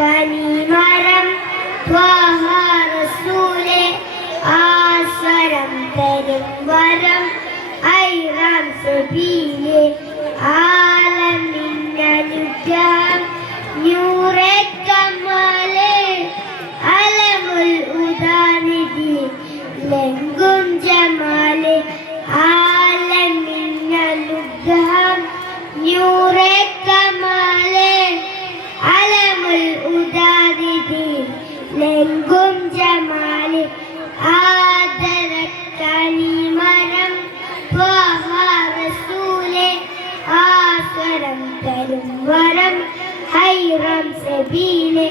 കനിമരം ത്വാഹ റസൂലേ ആസ്വരം തരും വരം ഐറാം സബീലേ ആലമിന്നനുഗ്രഹം നൂറേ കമാലേ അലമുൽ ഉദാനിധി ലംഘും ജമാലേ ആലമിന്നനുഗ്രഹം നൂറേ കമാലേ അലമുൽ ഉദാനിധി ലംഘും ജമാലേ ആദരക്കനിമരം ത്വാഹ റസൂലേ ആസ്വരം തരും വരം ഹൈറം സബീലേ